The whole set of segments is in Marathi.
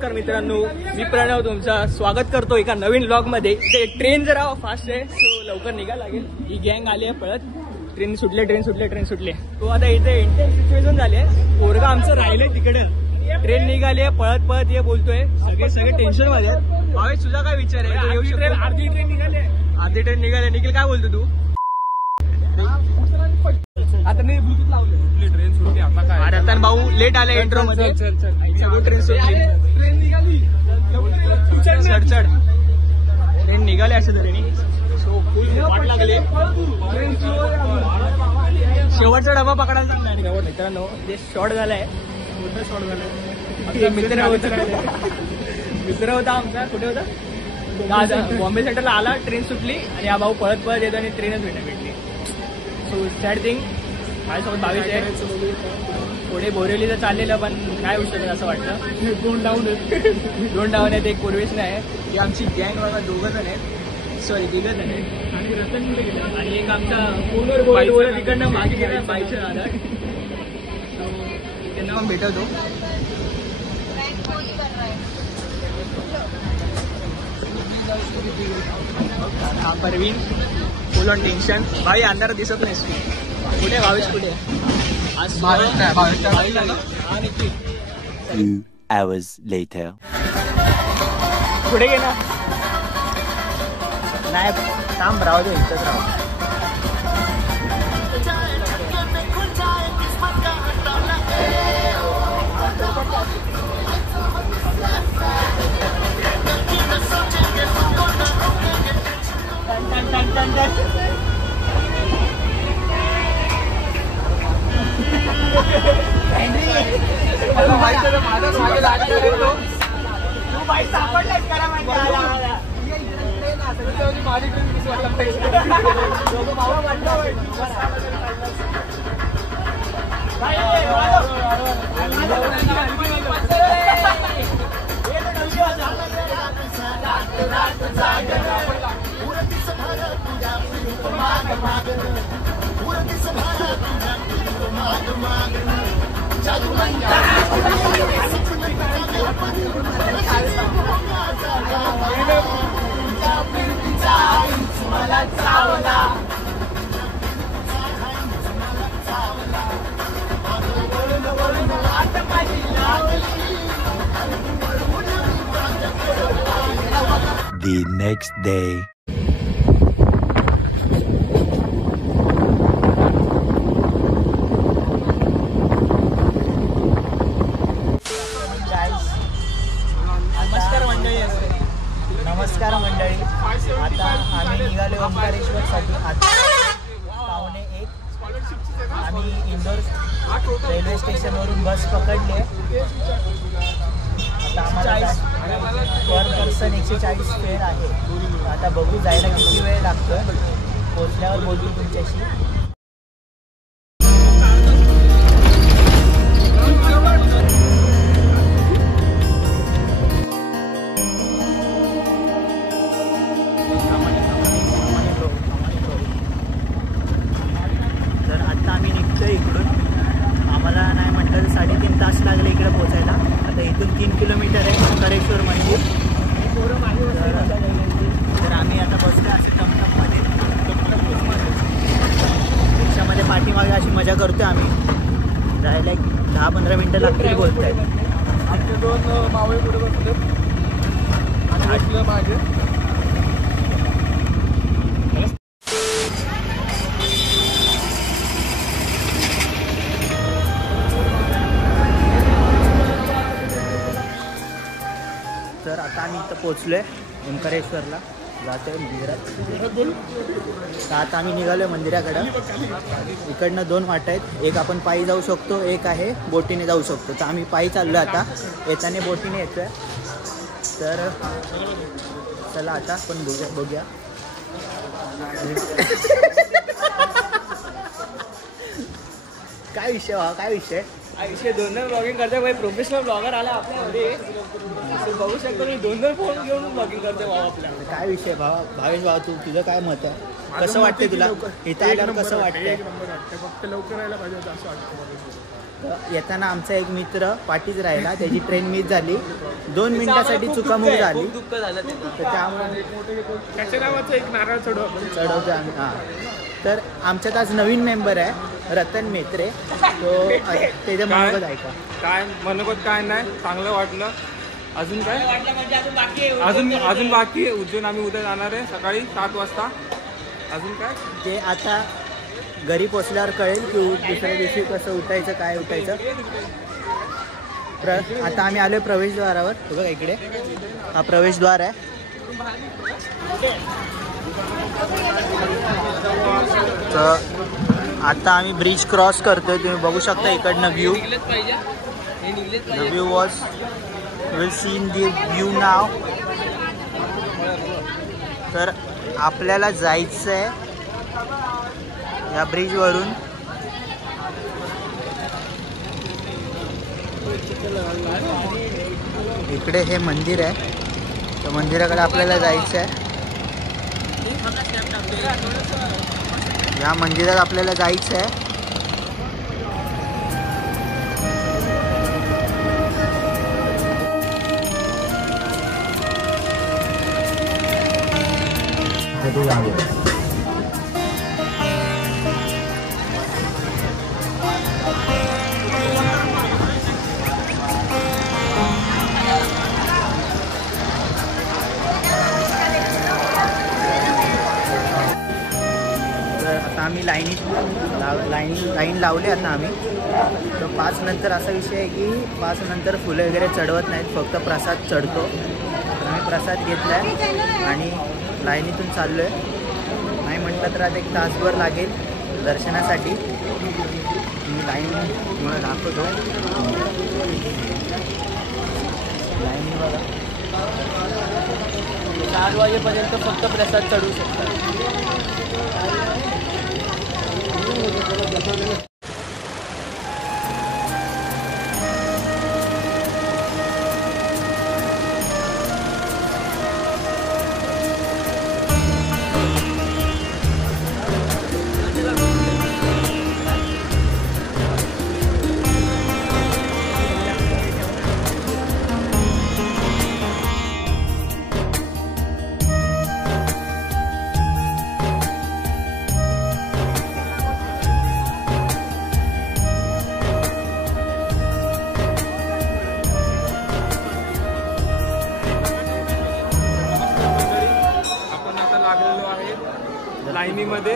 नमस्कार मित्रांनो, मी प्रणव तुमचं स्वागत करतो एका नवीन व्लॉग मध्ये। ते ट्रेन जरा फास्ट आहे सो लवकर निघा लागेल। ही गँग आली आहे पळत, ट्रेन सुटले। तो आता इथे इंटेन्स सिच्युएशन झाली आहे, पोरगा आमचं राहिले तिकडे, ट्रेन निघाली आहे पळत ये बोलतोय, सगळे टेन्शन मध्ये आहेत। भावेश तुझा काय विचार आहे? तू येऊ शकतो? अर्धी ट्रेन निघाली। निखिल काय बोलतो तू? आता मी ब्लूटूथ लावले, ट्रेन सुटली आता काय? अरे आता भाऊ लेट आले इंट्रो मध्ये, ट्रेन सुटली, ट्रेन निघाली, चढ ट्रेन निघाले अशा तऱ्हेने। सो फुल वाट लागले, शेवटचा डबा पकडायचा नाही मित्रांनो। जे शॉर्ट झालाय, मोठा शॉर्ट झालाय। मित्र होता आमचा, कुठे होता? बॉम्बे सेंटरला आला, ट्रेन सुटली आणि हा भाऊ पळत येतो आणि ट्रेनच भेटली। So sad thing. माझ्यासोबत 22 आहे, पुढे बोरिवलीचं चाललेलं, पण काय होऊ शकत असं वाटतं। दोन डाऊन आहेत, एक पूर्वेश नाही आहे। ही आमची गँग बघा, 2 जण आहेत, सॉरी 3 जण आहेत, आणि रतन कुठे गेला, आणि एक आमचा फोनवर तिकडनं मागे गेला बाईकच्या नादात। सो त्यांना पण भेटवतो। हा परवीन फुल ऑन टेन्शन। भाई अंधारात दिसत नाहीस कुठे? भावेश कुठे? Few hours later. पुढे गे ना, नाही थांब, राहू दे, इथंच राहू। The next day. नमस्कार मंडळी, आता आम्ही निघाले ओंकारेश्वरसाठी। आता 1:15 आम्ही इंदोर रेल्वे स्टेशनवरून बस पकडली आहे। आता आम्हाला पर पर्सन 140 फेअर आहे। आता बघू जायला किती वेळ लागतो, पोहोचल्यावर बोलू तुमच्याशी। तर आता आम्ही निघतोय इकडून, आम्हाला नाही म्हटलं तर 3.5 तास लागले इकडे पोहोचायला। आता इथून 3 किलोमीटर आहे ओंकारेश्वर मंदिर। तर आम्ही आता बसलो असे टमटममध्ये, रिक्षामध्ये पाठीमागे अशी मजा करतोय आम्ही। जायला 10-15 मिनटं लागतील बोलत आहेत। आमचे 2 मावळे पुढे बसले आणि बसलं मागे। तर आता आम्ही इथं पोचलोय ओंकारेश्वरला, जातोय मंदिरात। तर आता आम्ही निघालोय मंदिराकडं। इकडनं 2 वाटा आहेत, एक आपण पायी जाऊ शकतो, एक आहे बोटीने जाऊ शकतो। तर आम्ही पायी चाललोय आता, येताने बोटीने येतोय। तर चला आता आपण बघूया। काय विषय भावा, काय विषय? आयुष्य 2 ब्लॉगिंग करतोय भाई, प्रोफेशनल ब्लॉगर आला आपल्यामध्ये। बघू शकतो मी 2 फोन घेऊन ब्लॉगिंग करतोय भाऊ आपल्याला। काय विषय भावा? भावेश भावा, तुझं काय मत आहे? कसं वाटतंय तुला इथं आल्यावर कसं वाटतंय? फक्त लवकर यायला पाहिजे होतं असं वाटतं. येताना आमचा एक मित्र पाठीच राहिला, त्याची ट्रेन मिस झाली, 2 मिनिटासाठी चुकामुक झाली, तर त्यामुळे त्याच्या नावाचं एक नारळ चढवतो आम्ही. हां, तर आमच्यात आज नवीन मेंबर आहे रतन मेत्रे, तो त्याच्या मनोगत ऐका. काय मनोगत काय नाही, चांगलं वाटलं. अजून काय अजून बाकी आहे. उज्जैन आम्ही उद्या जाणार आहे सकाळी 7 वाजता. अजून काय ते आता घरी पोचल्यावर कळेल की दुसऱ्या दिवशी कसं उठायचं, काय उठायचं. आता आम्ही आलोय प्रवेशद्वारावर. बघा इकडे हा प्रवेशद्वार आहे. तर आता आम्ही ब्रिज क्रॉस करतोय, तुम्ही बघू शकता इकडनं view. The view was, we'll see the view now. तर आपल्याला जायचं आहे या ब्रिजवरून. इकडे हे मंदिर आहे, त्या मंदिराकडे आपल्याला जायचं आहे. या मंदिरात आपल्याला जायचं आहे. आता आम्ही लाईन लावली आता आम्ही. तर 5 नंतर असा विषय आहे की 5 नंतर फुलं वगैरे चढवत नाहीत, फक्त प्रसाद चढतो. तर आम्ही प्रसाद घेतला आहे आणि लाईनीतून चाललो आहे. नाही म्हटलं तर आता 1 तासभर लागेल दर्शनासाठी. मी लाईन तुम्हाला दाखवतो. लाईन बघा, 4 वाजेपर्यंत फक्त प्रसाद चढवू शकतात. लाईनीमध्ये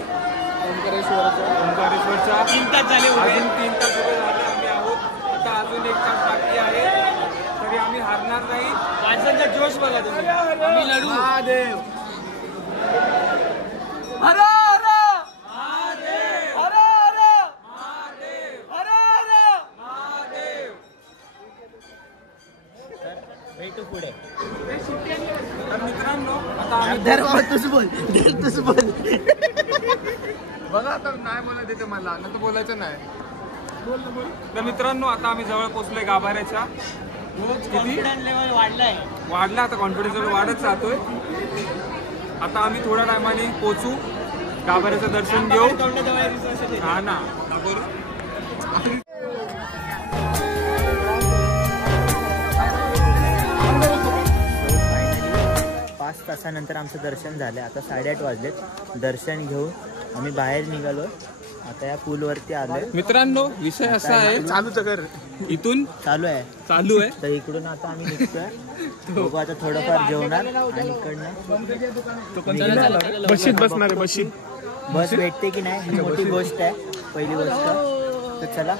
ओंकारेश्वरच्या 3 तास झाले. अजून 3 तास उभे झाले आम्ही आहोत. आता अजून 1 तास बाकी आहे, तरी आम्ही हारणार नाही. माणसांचा जोश बघा तुम्ही. आम्ही लढू. महादेव हर हर महादेव, हर हर महादेव, हर हर महादेव. भेटू पुढे. तर मित्रांनो आता आम्ही तूच बोल. बघा आता नाही बोलायचं येते मला, नाही तर बोलायचं नाही. तर मित्रांनो आता आम्ही जवळ पोहोचलोय गाभाऱ्याच्या. वाढला आता, कॉन्फिडन्स लेवल वाढत जातोय. आता आम्ही थोड्या टायमाने पोहोचू, गाभाऱ्याचं दर्शन घेऊ. हा ना, 5 तासानंतर आमचं दर्शन झालं. आता 8:30 वाजलेत. दर्शन घेऊन आम्ही बाहेर निघालो. आता या पूलवरती आलोय. मित्रांनो विषय असा आहे, इथून चालू आहे. तर इकडून आता आम्ही निघतोय. बघू आता थोडंफार जेवणार आणि इकडनं बशीत बसणार आहे. बशीत बस भेटते की नाही ही मोठी गोष्ट आहे, पहिली गोष्ट. तर चला,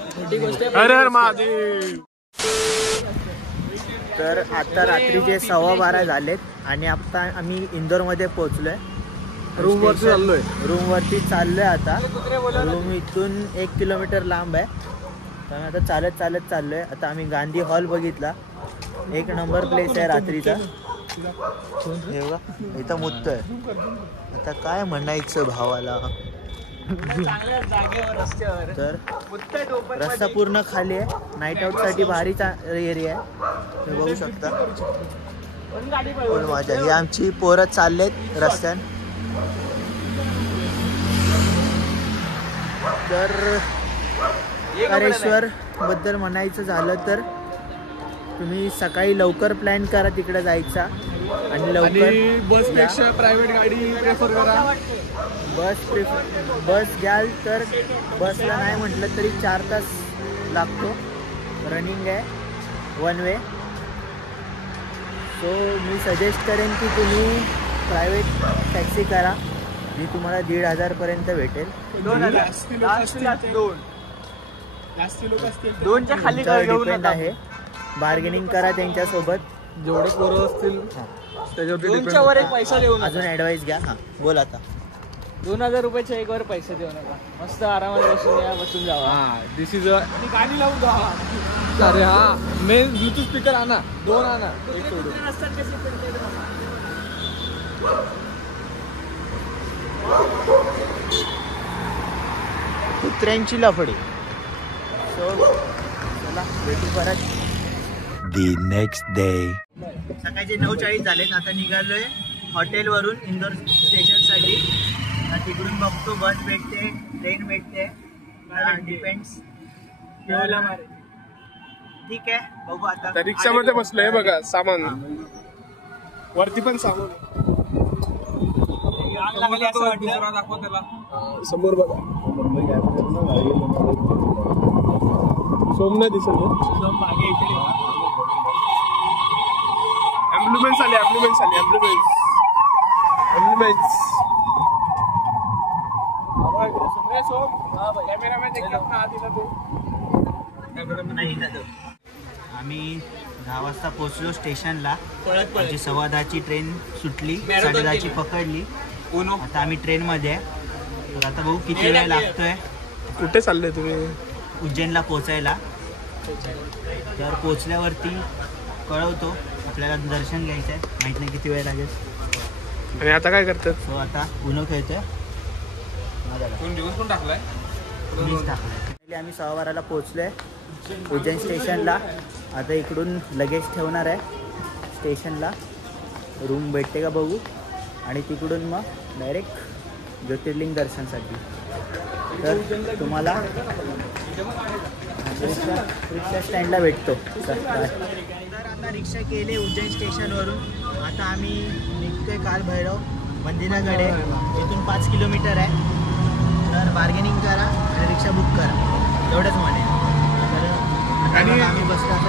हर हर महादेव. तर आता रात्रीचे 12:15 झालेत आणि आता आम्ही इंदोरमध्ये पोहोचलोय. रूमवरती चाललोय आता. रूम इथून 1 किलोमीटर लांब आहे. तर आता चालत चाललोय. आता आम्ही गांधी हॉल बघितला, 1 नंबर प्लेस आहे रात्रीचा. हे बघा इथं मुततोय. आता काय म्हणायचं भावाला. तर रस्ता पूर्ण खाली आहे. नाईट आउट साठी भारी एरिया आहे, तुम्ही बघू शकता. फुल मजा. ही आमची पोरं चाललेत रस्त्यान. तर ओंकारेश्वर बद्दल म्हणायचं झालं तर तुम्ही सकाळी लवकर प्लॅन करा तिकडे जायचा आणि लवकर बसपेक्षा प्रायव्हेट गाडी प्रेफर करा. बस घ्याल तर बसला नाही म्हटलं तरी 4 तास लागतो. रनिंग आहे 1 वे. सो मी सजेस्ट करेन की तुम्ही प्रायव्हेट टॅक्सी करा. जी तुम्हाला 1,500 पर्यंत भेटेल. 2च्या खाली डिपेंड आहे. बार्गेनिंग करा त्यांच्यासोबत. जेवढे पोरं असतील त्याच्यावरती 2च्या वर एक पैसा देऊ नका. अजून ॲडवाईस घ्या. हां बोल आता. 2,000 रुपयाच्या एक वर पैसे देऊ नका. मस्त आरामात बसून जावा. हा दिस इज गाडी लावून जा. अरे हा मेन ब्लूटूथ स्पीकर आणा. 2 आणा. एक सोडून कुत्र्यांची लफडी. सो चला भेटू परत. The next day. सकाळचे 9:40 झालेत. आता निघालोय हॉटेलवरून इंदोर स्टेशनसाठी. तिकडून बघतो बस भेटते ट्रेन भेटते. डिपेंड्स. ठीक आहे बघू आता. रिक्षामध्ये बसलोय बघा. सामान वरती पण सामान दाखव त्याला. समोर बघा सोमनाथ दिसत. ॲम्ब्युलन्स आली. आम्ही 10 वाजता पोहोचलो स्टेशनला. आमची 10:15ची ट्रेन सुटली. 10:30ची पकडली. आता आम्ही ट्रेनमध्ये आहे. तर आता बघू किती वेळ लागतोय. कुठे चालले तुम्ही? उज्जैनला पोचायला. तर पोचल्यावरती कळवतो. आपल्याला दर्शन घ्यायचं आहे. माहित नाही किती वेळ लागेल. आणि आता काय करतात? सो आता उनो खेळतोय. टाकलाय. आम्ही 6:12ला पोचलोय उज्जैन स्टेशनला. आता इकडून लगेज ठेवणार आहे स्टेशनला. रूम भेटते का बघू. आणि तिकडून मग डायरेक्ट ज्योतिर्लिंग दर्शनसाठी. तर तुम्हाला रिक्षा स्टँडला भेटतो. तर आता रिक्षा केली उज्जैन स्टेशनवरून. आता आम्ही निघतोय काल भैरव मंदिराकडे. इथून 5 किलोमीटर आहे. तर बार्गेनिंग करा आणि रिक्षा बुक करा. एवढंच म्हणेल. तर आम्ही बसतो आता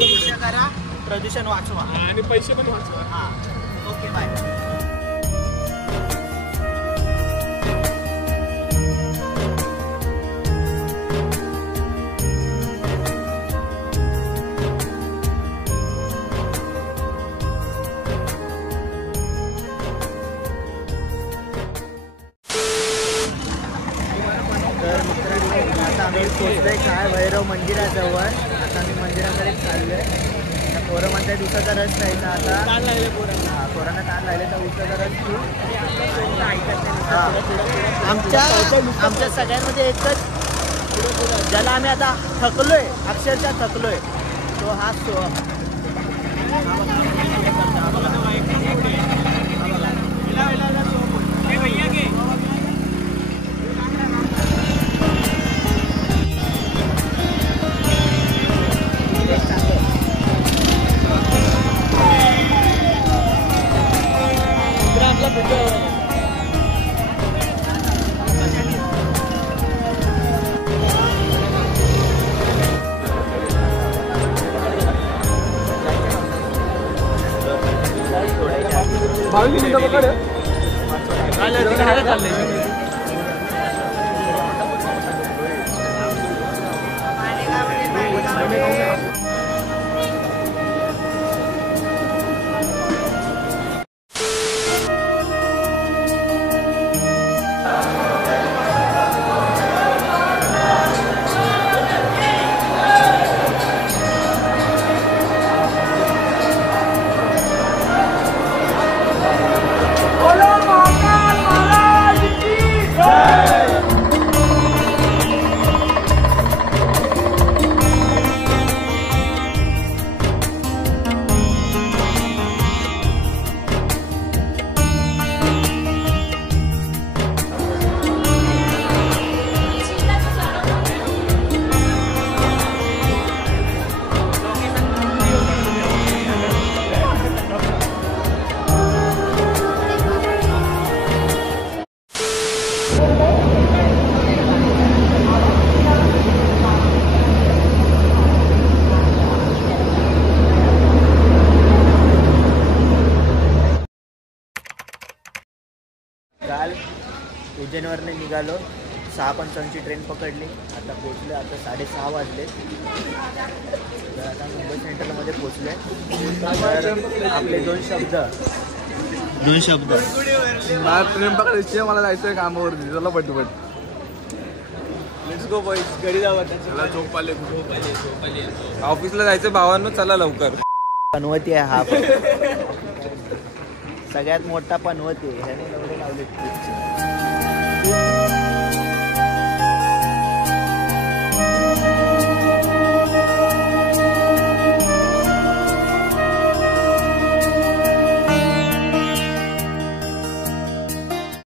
रिक्षा करा. प्रदूषण वाचवा आणि पैसे पण वाचवा. हां ओके बाय. पोचलोय काय भैरव मंदिराजवळ. आता आम्ही मंदिराकडे चाललोय. पोरं म्हणतात उसाचा रस खायचा. आता पोरांना ताण लागले तर उसाचा रस घेऊ. आमच्या सगळ्यांमध्ये एकच ज्याला आम्ही आता थकलोय अक्षरशः थकलोय तो हा उज्जैनवरने निघालो, 6:55ची ट्रेन पकडली. आता पोचलो, आता 6:30 वाजले. तर आता मुंबई सेंट्रलमध्ये पोचलो आहे. तर आपले दोन शब्द मला ट्रेन पकडायची आहे, मला जायचं आहे कामावरती. चला पटपट लेट्स गो बॉईज. घरी जाऊ आता. झोप आले. ऑफिसला जायचं भावांनो, चला लवकर. पनवती आहे हा सगळ्यात मोठा पनवती आहे. ह्याने एवढे लावले.